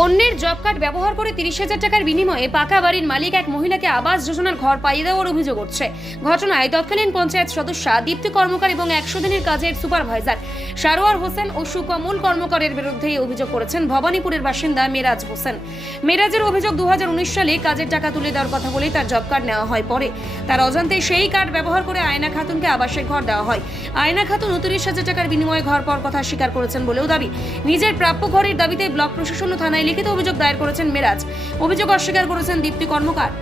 অন্যের job card ব্যবহার করে 30,000 টাকার বিনিময়ে পাকা বাড়ির মালিক এক মহিলাকে আবাস যোজনার ঘর পাইয়ে দেওয়ার অভিযোগ উঠছে। ঘটনায় তৎকালীন পঞ্চায়েত সদস্যা দীপ্তি কর্মকার এবং 100 দিনের কাজের সুপারভাইজার সারোয়ার হোসেন ও সুকমল কর্মকারের বিরুদ্ধে অভিযোগ করেছেন ভবানীপুরের বাসিন্দা মেরাজ হোসেন। মেরাজের অভিযোগ 2019 সালে কাজের টাকা তুলে দেওয়ার কথা বলে তার জব কার্ড নেওয়া হয়। পরে তার অজান্তে সেই কার্ড ব্যবহার করে আয়না খাতুনকে আবাসের ঘর দেওয়া হয়। আয়না খাতুন 29,000 টাকার বিনিময়ে ঘর পাওয়ার কথা স্বীকার করেছেন বলেও দাবি। নিজের প্রাপ্য ঘরের দাবিতে ব্লক প্রশাসন ও থানায় লিখিত অভিযোগ দায়ের করেছেন মেরাজ। অভিযোগ অস্বীকার করেছেন দীপ্তি কর্মকার।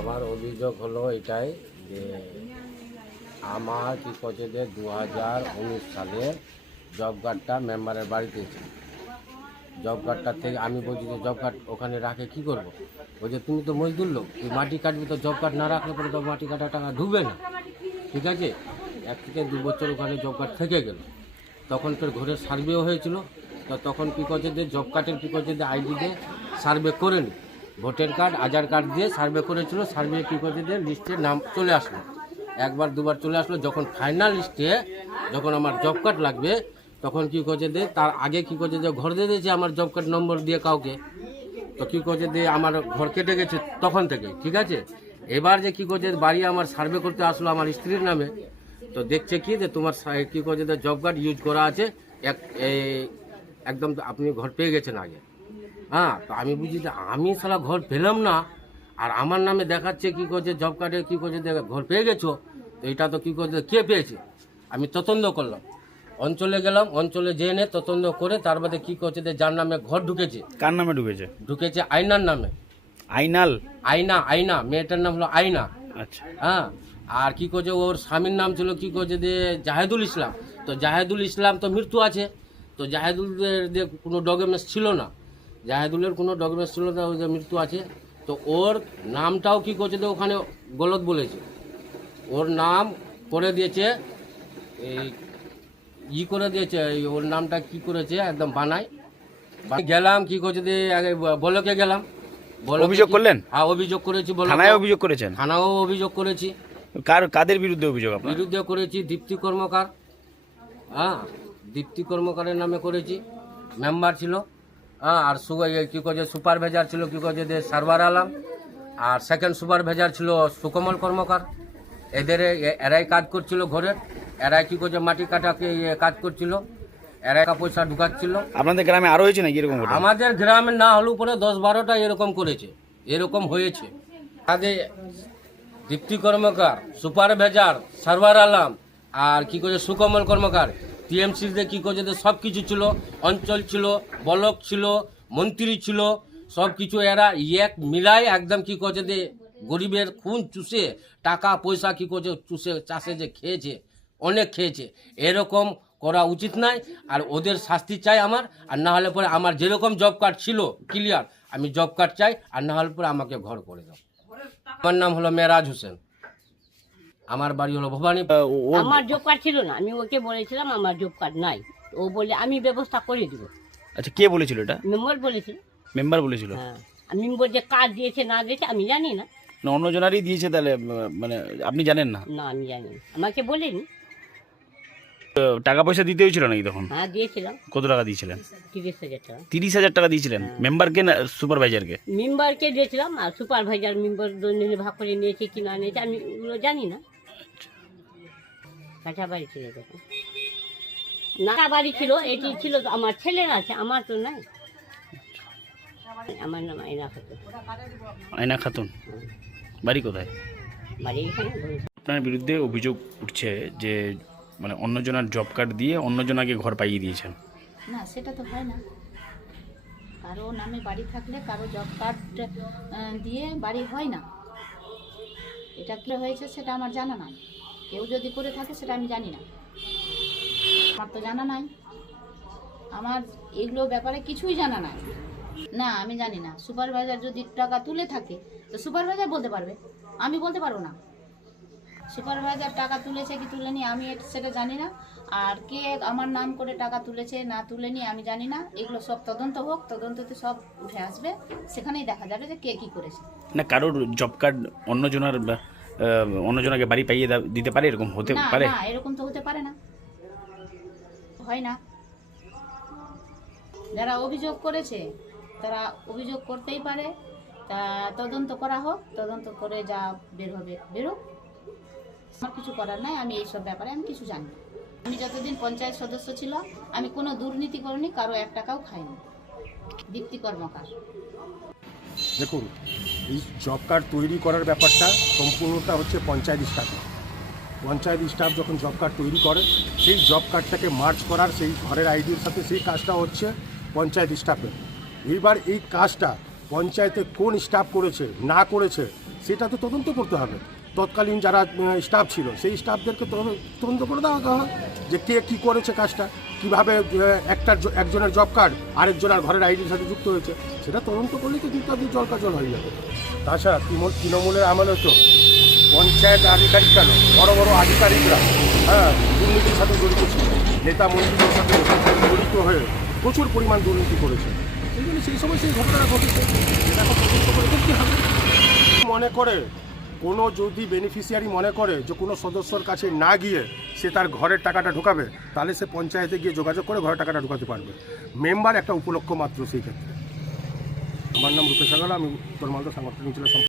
আমার অভিযোগ হলো এটাই যে আমার কি করছে যে 2019 সালে জব কার্ডটা মেম্বারের বাড়িতে ছিল। জব কার্ডটা থেকে আমি বলছি যে জব কার্ড ওখানে রাখে কি করব, বলছে তুমি তো মজদুর লোক, তুই মাটি কাটবি, তো জব কার্ড না রাখলে পরে তো মাটি কাটার টাকা ঢুকবে না। ঠিক আছে, 1 থেকে 2 বছর ওখানে জব কার্ড থেকে গেল। তখন তোর ঘরের সার্ভেও হয়েছিল, তো তখন কী করছে যে জব কার্ডের কী করছে যে আইডি দিয়ে সার্ভে করে নি, ভোটার কার্ড আধার কার্ড দিয়ে সার্ভে করেছিল। সার্ভে কী করছে যে লিস্টে নাম চলে আসলো, 1বার 2বার চলে আসলো। যখন ফাইনাল লিস্টে যখন আমার জব কার্ড লাগবে তখন কী করছে যে তার আগে কী করছে যে ঘর দিয়ে দিয়েছে আমার জব কার্ড নম্বর দিয়ে কাউকে, তো কী করছে যে আমার ঘর কেটে গেছে তখন থেকে। ঠিক আছে, এবার যে কী করছে বাড়ি আমার সার্ভে করতে আসলো আমার স্ত্রীর নামে, তো দেখছে কি যে তোমার কী করছে যে জব কার্ড ইউজ করা আছে, একদম আপনি ঘর পেয়ে গেছেন আগে। হ্যাঁ, তো আমি বুঝি যে আমি সারা ঘর পেলাম না, আর আমার নামে দেখাচ্ছে কী করছে জব কার্ডে কী করছে ঘর পেয়ে গেছো, তো এটা তো কী করছে কে পেয়েছে। আমি তদন্ত করলাম, অঞ্চলে গেলাম, অঞ্চলে যেয়ে নে তদন্ত করে তার বাদে কী করছে যে যার নামে ঘর ঢুকেছে। কার নামে ঢুকেছে? ঢুকেছে আয়নার নামে। আইনাল? আয়না, মেয়েটার নাম হলো আয়না। আচ্ছা। হ্যাঁ, আর কী করছে ওর স্বামীর নাম ছিল কী করছে যে জাহেদুল ইসলাম। তো জাহেদুল ইসলাম তো মৃত্যু আছে, তো জাহেদুলের যে কোনো ডকুমেন্টস ছিল না, জাহেদুলের কোনো ডকুমেন্টস ছিল না, ওই যে মৃত্যু আছে। তো ওর নামটাও কী করছে যে ওখানে গলত বলেছে, ওর নাম করে দিয়েছে করে দিয়েছে, ওর নামটা কি করেছে একদম বানায়। গেলাম কী করছে যে আগে বলকে গেলাম। অভিযোগ করলেন? হ্যাঁ, অভিযোগ করেছি। থানায় অভিযোগ করেছেন? থানাও অভিযোগ করেছি। কাদের বিরুদ্ধে অভিযোগ? আপনার বিরুদ্ধে করেছি দীপ্তি কর্মকার। হ্যাঁ, দীপ্তি কর্মকারের নামে করেছি, মেম্বার ছিল। হ্যাঁ, আর কী করছে সুপারভাইজার ছিল কী করছে যে সারওয়ার আলম, আর সেকেন্ড সুপারভাইজার ছিল সুকমল কর্মকার। এরাই কাজ করছিল ঘরের, এরাই কী করছে মাটি কাটাকে কাজ করছিল। এরা টাকা পয়সা ঢুকাচ্ছিল। আপনাদের গ্রামে আরো হয়েছে নাকি এরকম ঘটনা? আমাদের গ্রামে না হলেও পরে 10-12টা এরকম করেছে, এরকম হয়েছে। আগে দীপ্তি কর্মকার, সুপারভাইজার, সার্ভার আলম আর কি করছে সুকমল কর্মকার, টিএমসিতে কি করছে সব কিছু ছিল, অঞ্চল ছিল, ব্লক ছিল, মন্ত্রী ছিল, সব কিছু এরা এক মিলাই একদম কি করছে যে গরিবের খুন চুষে টাকা পয়সা কি করছে চুষে চাষে যে খেয়েছে, অনেক খেয়েছে। এরকম করা উচিত নয়, আর ওদের শাস্তি চাই আমার। আর না হলে পরে আমার যেরকম জব কার্ড ছিল ক্লিয়ার, আমি জব কার্ড চাই। আর না হলে পরে আমাকে ঘর করে দাও। আমার নাম হলো মেরাজ হোসেন, আমার বাড়ি হলো ভবানী। আমার জব কার্ড ছিল না, আমি ওকে বলেছিলাম আমার জব কার্ড নাই। ও বলে আমি ব্যবস্থা করে দিব। আচ্ছা, কে বলেছিল এটা? মেম্বার বলেছিল। মেম্বার বলেছিল? হ্যাঁ, আমি বলছে কার্ড দিয়েছে না দিয়েছে আমি জানি না। না, অন্যজনারই দিয়েছে তাহলে, মানে আপনি জানেন না? না আমি জানি না, আমাকে বলেনি। টাকা পয়সা দিতে হয়েছিল নাকি তখন? হ্যাঁ দিয়েছিলাম। কত টাকা দিয়েছিলেন? 30,000 টাকা। 30,000 টাকা দিয়েছিলেন মেম্বারকে না সুপারভাইজারকে? মেম্বারকে দিয়েছিলাম, আর সুপারভাইজার মেম্বার দুজনে ভাগ করে নিয়েছে কি না নিয়েছে আমি ওগুলো জানি না। কাঁচা বাড়ি ছিল তখন, না বাড়ি ছিল, এটি ছিল আমার ছেলের আছে, আমার তো নাই। আমার নাম আয়না খাতুন। আয়না খাতুন, বাড়ি কোথায়? বাড়ি এখানে। আপনার বিরুদ্ধে অভিযোগ উঠছে যে মানে অন্যজনের জব কার্ড দিয়ে অন্যজনাকে ঘর পাইয়ে দিয়েছেন। না, সেটা তো হয় না। কারো নামে বাড়ি থাকলে কারো জব কার্ড দিয়ে বাড়ি হয় না। এটা কি হয়েছে সেটা আমার জানা নাই। কেউ যদি করে থাকে সেটা আমি জানি না, আমার তো জানা নাই। আমার এগুলো ব্যাপারে কিছুই জানা নাই। না, আমি জানি না। সুপারভাইজার যদি টাকা তুলে থাকে তো সুপারভাইজার বলতে পারবে, আমি বলতে পারবো না। সুপারভাইজার টাকা তুলেছে কি তুলেনি আমি সেটা জানি না। আর কে আমার নাম করে টাকা তুলেছে না তুলেনি আমি জানি না। এগুলো সব তদন্ত হোক, তদন্ততে সব উঠে আসবে, সেখানেই দেখা যাবে যে কে কি করেছে। না, কারোর জব কার্ড অন্যজনাকে বাড়ি পাইয়ে দিতে পারে, এরকম হতে না পারে? না, এরকম তো হতে পারে না, হয় না। যারা অভিযোগ করেছে তারা অভিযোগ করতেই পারে। তা তদন্ত করা হোক, তদন্ত করে যা বের হবে বেরোক। আমার কিছু করার নাই, আমি এইসব ব্যাপারে আমি কিছু জানি না। আমি যতদিন পঞ্চায়েত সদস্য ছিল আমি কোনো দুর্নীতি করিনি, কারো 1 টাকাও খাইনি। দীপ্তি কর্মকার। দেখুন, এই জব কার্ড তৈরি করার ব্যাপারটা সম্পূর্ণটা হচ্ছে পঞ্চায়েত স্টাফ। পঞ্চায়েত স্টাফ যখন জব কার্ড তৈরি করে সেই জব কার্ডটাকে মার্চ করার সেই ঘরের আইডির সাথে সেই কাজটা হচ্ছে পঞ্চায়েত স্টাফের। এইবার এই কাজটা পঞ্চায়েতে কোন স্টাফ করেছে না করেছে সেটা তো তদন্ত করতে হবে। তৎকালীন যারা স্টাফ ছিল সেই স্টাফদেরকে তদন্ত করে দেওয়া হয় যে কে কী করেছে কাজটা, কীভাবে একজনের জব কার্ড আরেকজনের ঘরের আইডির সাথে যুক্ত হয়েছে, সেটা তদন্ত করলেই তো কিন্তু আপনি জলকাজল হয়ে যাবে। তাছাড়া তৃণমূলের আমলে তো পঞ্চায়েত আধিকারিক কেন বড় বড় আধিকারিকরা দুর্নীতির সাথে জড়িত ছিল, নেতা মন্ত্রীদের সাথে জড়িত হয়ে প্রচুর পরিমাণ দুর্নীতি করেছে। সেই জন্য সেই সময় সেই ঘটনাটা ঘটেছে, সেটা এখন তদন্ত করে দেখতে হবে। মনে করে কোনো যদি বেনিফিশিয়ারি মনে করে যে কোনো সদস্যর কাছে না গিয়ে সে তার ঘরের টাকাটা ঢোকাবে, তাহলে সে পঞ্চায়েতে গিয়ে যোগাযোগ করে ঘরের টাকাটা ঢোকাতে পারবে। মেম্বার একটা উপলক্ষ মাত্র সেই ক্ষেত্রে। আমার নাম রূপেশ আগালা, আমি উত্তর মালদা সাংগঠনিক জেলা